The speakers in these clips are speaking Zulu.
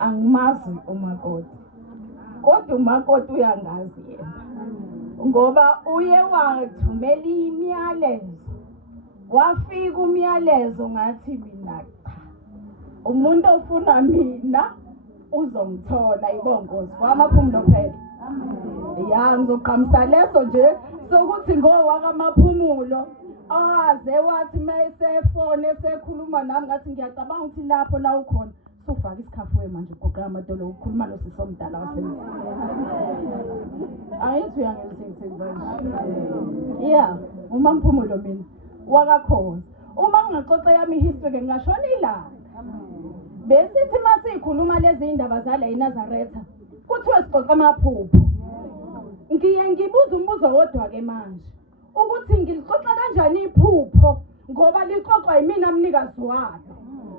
Angimazi umakoti. Kodwa umakoti uyangazi yena. Ngoba uye wathumela imiyalezo. Wafika umyalezo ngathi mina cha. Umuntu ofuna mina uzomthola ibongozi. Wamaphumulo phela. Ya ngizoqhamisa leso nje sokuthi ngowaka amaphumulo. Aze wathi mayesefone esekhuluma nami ngathi ngiyacabanga ukuthi lapho la ukhona sufaka isikhafu manje ugoqela amadolo ukukhuluma nosisomdala wasemzini. Ayithi uyangizenzela. Yeah, uma mphumulo mina wakakhona. Uma ngingaxoxa yami history ngashona ilanga. Besithi masikhuluma lezi indaba zala eNazaretha kuthiwa sixoxa amaphupho. Ngiye ngibuza umbuzo wodwa ke manje ukuthi ngilixoxa kanjani iphupho ngoba lixoxwa yimina mnikazi walo.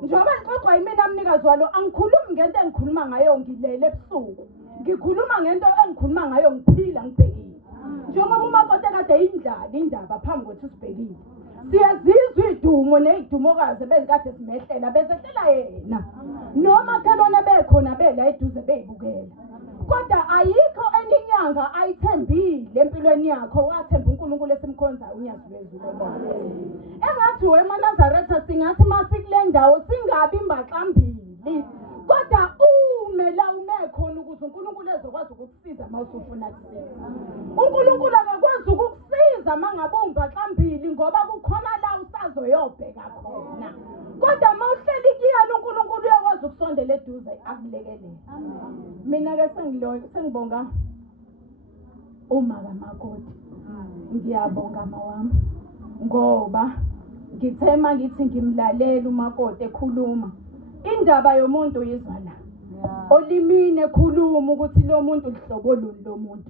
Njengoba lixoxwa yimina mnikazi walo angikhulumi ngento engikhuluma ngayo ngilele ebusuku. Ngikhuluma ngento engikhuluma ngayo ngiphila ngibhekile. Njengoba umakoti kade indlala indaba phambi kwethu sibhekile. Siyazizwa idumo nezidumokazi bezikade simehlela bezehlela yena. Noma kelona bekhona bela eduze beyibukela. Kodwa ayikho eninyanga ayithembile empilweni yakho wathemba uNkulunkulu esimkhonzayo unyazi lwezulu. Engathi weManazaretha singathi masikule ndawo singabi imbaxambili. Kodwa umela umekhona ukuze uNkulunkulu ezokwazi ukukusiza mawusufuna kusiza. uNkulunkulu akakwazi ukukusiza mangabe umbaxambili ngoba kukhona la usazoyobheka khona. Kodwa mawuhleli kuyena uNkulunkulu uyakwazi ukusondela eduze akulekelele. Mina ke sengibonga uma kamakoti. Ngiyabonga mawami ngoba ngithema ngithi ngimlalela umakoti ekhuluma. Indaba yomuntu uyizwa la. Olimini ekhuluma ukuthi lo muntu lihlobo luni lo muntu.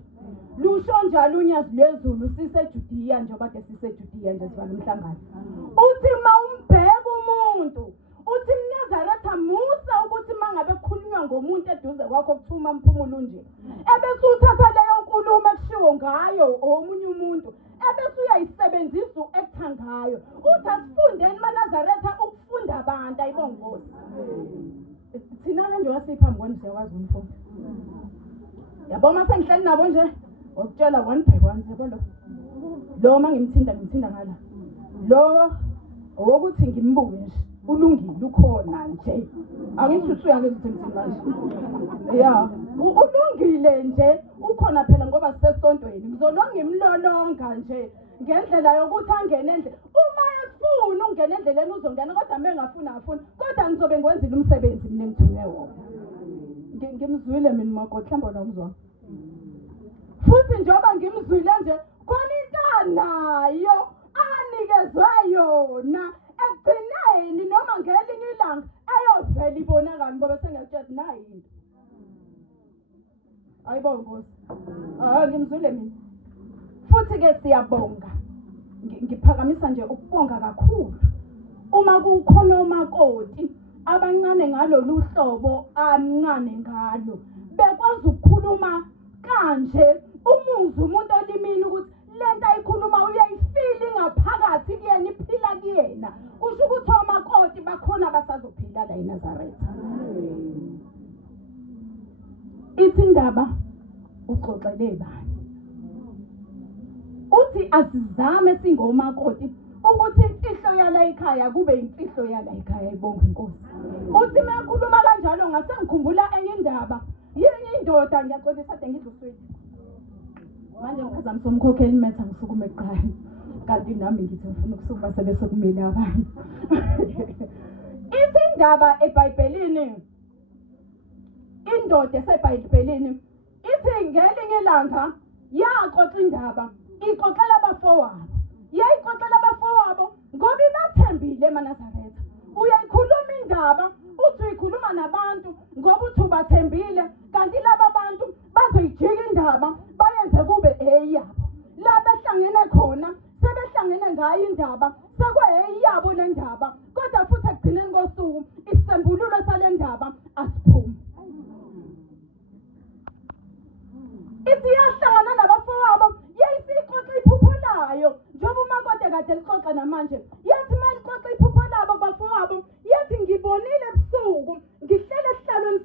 Lusho njalo unyazi lwezulu siseJudiya njengoba siseJudiya nje siba nomhlangano. Uthi mawumbheka umuntu uthi mNazaretha musa ukuthi mangabe kukhulunywa ngomuntu eduze kwakho kuthuma mphumulo nje. Ebese uthatha leyo nkulumo ekushiwo ngayo omunye umuntu ebese uyayisebenzisa ekuthangayo. Uthi asifundeni maNazaretha ukufunda abantu ayibongozi. Thina kanje wasiphambi kwenu siyakwazi umfundo. Yabo mase ngihleli nabo nje ukutshela one by one yabo lo. Lo mangimthinda ngala. Lo owokuthi ngimbuke nje ulungile ukhona nje. Angisho uyangithi manje. Yeah, ulungile nje ukhona phela ngoba sisesontweni. Ngizolonga imlolonga nje ngendlela yokuthi angene endle. Uma efuna ungena endleleni uzongena kodwa mengafuna afuna. Kodwa ngizobe ngiwenzile umsebenzi mina engithunywe wona. Ngimzwile mina umakoti mhlawumbe nomzwa. Futhi njengoba ngimzwile nje khona intanayo anikezwe yona ekugcineni noma ngelinye ilanga ayovela ibonakala ngoba sengiyatshela nayi into. Ayibona Nkosi. Ngimzwile mina. Futhi ke siyabonga. Ngiphakamisa nje ukubonga kakhulu. Uma kukhona umakoti abancane ngalolu hlobo amncane ngalo bekwazi ukukhuluma kanje umuzwa umuntu olimini ukuthi lento ayikhuluma uyayifila ngaphakathi kuyena iphila kuyena. Kusho ukuthi omakoti bakhona basazophila la eNazaretha. Ithi indaba uxoxele bani. Uthi asizame singomakoti ukuthi imfihlo yala ekhaya kube imfihlo yala ekhaya ibonga inkosi. Uthi makhuluma kanjalo ngase ngikhumbula enye indaba. Yenye indoda ngiyaxolisa ade ngidluswini. Manje ngizama somkhokheli imetha ngisukume eqala. Kanti nami ngithi ngifuna ukusuka sebese kumile abantu. Ithi indaba eBhayibhelini. Indoda eseBhayibhelini ithi ngelinye ilanga yaxoxa indaba. Ixoxela abafowabo. Yayixoxela abafowabo ngoba ibathembile eManazaretha. Uyayikhuluma indaba uthi uyikhuluma nabantu ngoba uthi ubathembile kanti laba abantu bazoyijika indaba bayenze kube eyabo. La behlangene khona sebehlangene ngayo indaba sekweyabo le ndaba kodwa futhi ekugcineni kosuku isembululo sale ndaba asiphumi. Ithi yahlangana nabafowabo yayisixoxa iphupho layo njengoba umakoti kade lixoxa namanje. Yathi malixoxa iphupho labo bafowabo yathi ngibonile ebusuku ngihlele esihlalweni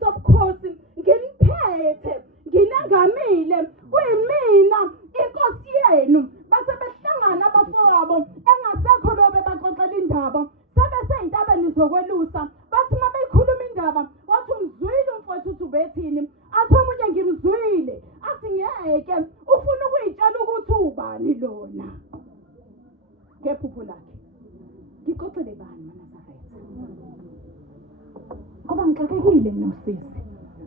ngixakekile nosisi.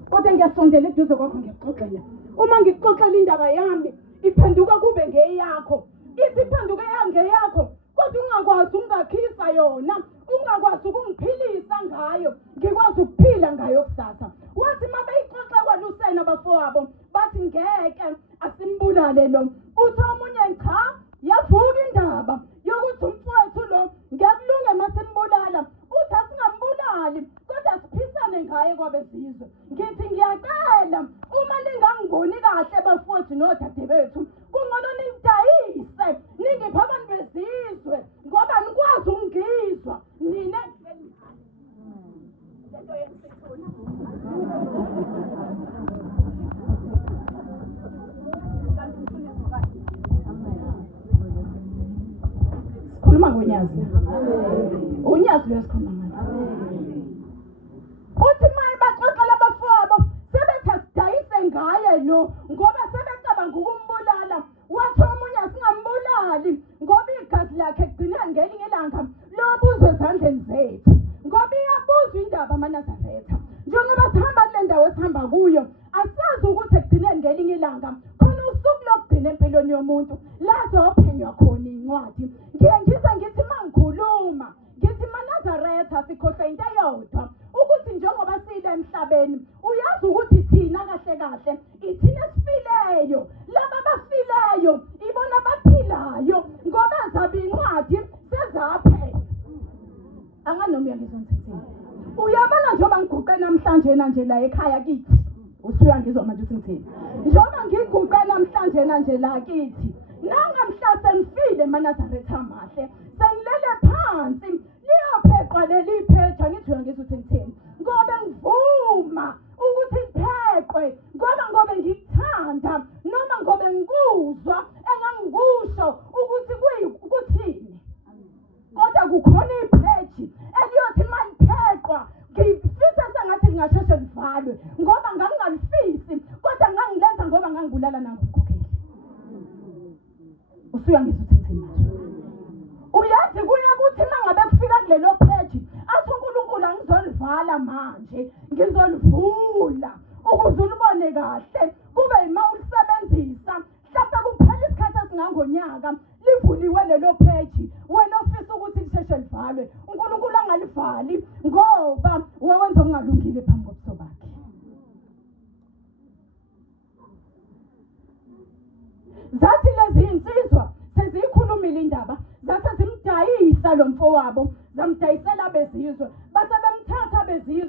Kodwa ngiyasondela eduze kwakho ngikuxoxela. Uma ngikuxoxela indaba yami iphenduka kube ngeyakho. Ithi iphenduka ngeyakho kodwa ungakwazi ungakhisa yona, ungakwazi ukungiphilisa ngayo, ngikwazi ukuphila ngayo kusasa. Wathi uma beyixoxa kwaLusena abafowabo bathi ngeke asimbulale lo. Uthi omunye cha, yavuka indaba yokuthi umfowethu lo ngiyakulunga masimbulala. Uthi asingambulali kodwa siphisane ngaye kwabezizwe. Ngithi ngiyacela uma ningangiboni kahle bafowethu nodade bethu, kungcono ningidayise ningiphe abantu bezizwe ngoba nikwazi ukungizwa nina. Sikhuluma ngonyasi. Unyazi lesikhuluma ngayo. Uthi maye baxoxela abafowabo sebethi asidayise ngaye lo ngoba sebecabanga ukumbulala. Wathi omunye asingambulali ngoba igazi lakhe kugcina ngelinye ilanga lobuzwe ezandleni zethu, ngoba iyabuzwa indaba amaNazaretha. Njengoba sihamba kule ndawo esihamba kuyo, asazi ukuthi ekugcineni ngelinye ilanga khona usuku lokugcina empilweni yomuntu lazo ophenywa khona incwadi. Ngiye ngize ngithi mangikhuluma ngithi maNazaretha sikhohlwe into eyodwa ukuthi njengoba sile emhlabeni, uyazi ukuthi thina kahle kahle ithina esifileyo, laba abafileyo ibona abaphilayo ngoba zabe incwadi sezaphela. Anganoma uyangizwa. Uyabona njengoba ngiguqe namhlanje nje la ekhaya kithi, usuyangizwa manje ukuthi ngithini. Njengoba ngiguqe namhlanje nje la kithi, nangamhla sengifile amaNazaretha amahle, sengilele phansi liyopheqwa leli pheja. Ngithi uyangizwa ukuthi ngithini, ngoba ngivuma ukuthi ipheqwe ngoba ngikuthanda noma ngoba ngikuzwa engangikusho ukuthi kuthini. Kodwa kukhona ipheji eliyothi malipheqwa ngifisa sengathi ngingasheshe livalwe ngoba ngangingalifisi kodwa ngangilenza ngoba ngangibulala nangikhokheli. Usuyangizwa ukuthi ngithini manje. Uyazi kuya ukuthi mangabe kufika kulelo pheji athi uNkulunkulu angizolivala manje, ngizolivula ukuze ulibone kahle, kube yima ulisebenzisa. Mhlawumbe kuphela isikhathi esingangonyaka livuliwe lelo pheji, wena ofisa ukuthi lisheshe livalwe, uNkulunkulu angalivali ngoba wenza okungalungile phambi kobuso bakhe. Zathi lezi insizwa seziyikhulumile indaba, zathi zimdayisa lo mfowabo, zamdayisela abezizwe, base bemthatha abezizwe.